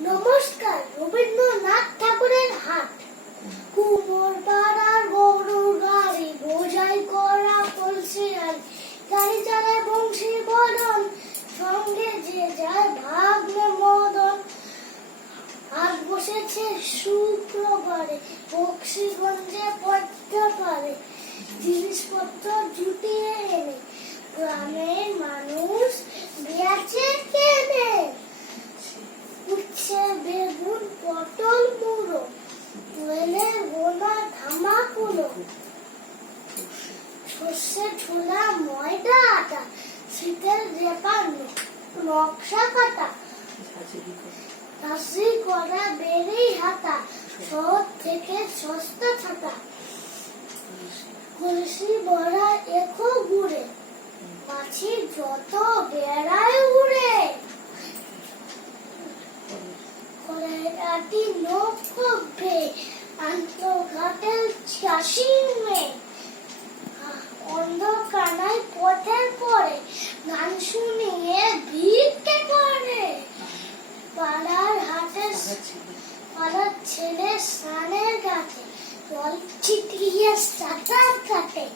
নমস্কার, রবীন্দ্রনাথ ঠাকুরের হাট। কুমোর পাড়ার গরুর গাড়ি, বোঝাই করা কলসি আলি, গাড়ি চালায় বংশী বদন, সঙ্গে যে যায় ভাগ্নে মদন। আজ বসেছে শুক্রবারে, বক্সিগঞ্জে পড়তে পারে, জিনিসপত্র জুটিয়ে এনে গ্রামের মানুষ বেচে কেনে। উচ্ছে, বেগুন, পটল, মুড়ো, তেলের গোনা ধামাকুলো, সর্ষে ছোলা, ময়দা আটা, শীতের রেপার নকশা কাটা, হাসি করা বেরি হাতা, শহর থেকে সস্তা ছাতা, কলসি ভরা এখো ঘুরে, মাছি যত বেড়ায় উড়ে। কলাইরাটি নৌকোবে, আন্তঘাটের চাষি মেয়ে, অন্ধকানায় পথের পরে গান শুনিয়ে ভিক্ষে করে। পাড়ার হাটে পাড়ার ছেলে স্নানের ঘাটে জল ছিটিয়ে সাঁতার কাটে।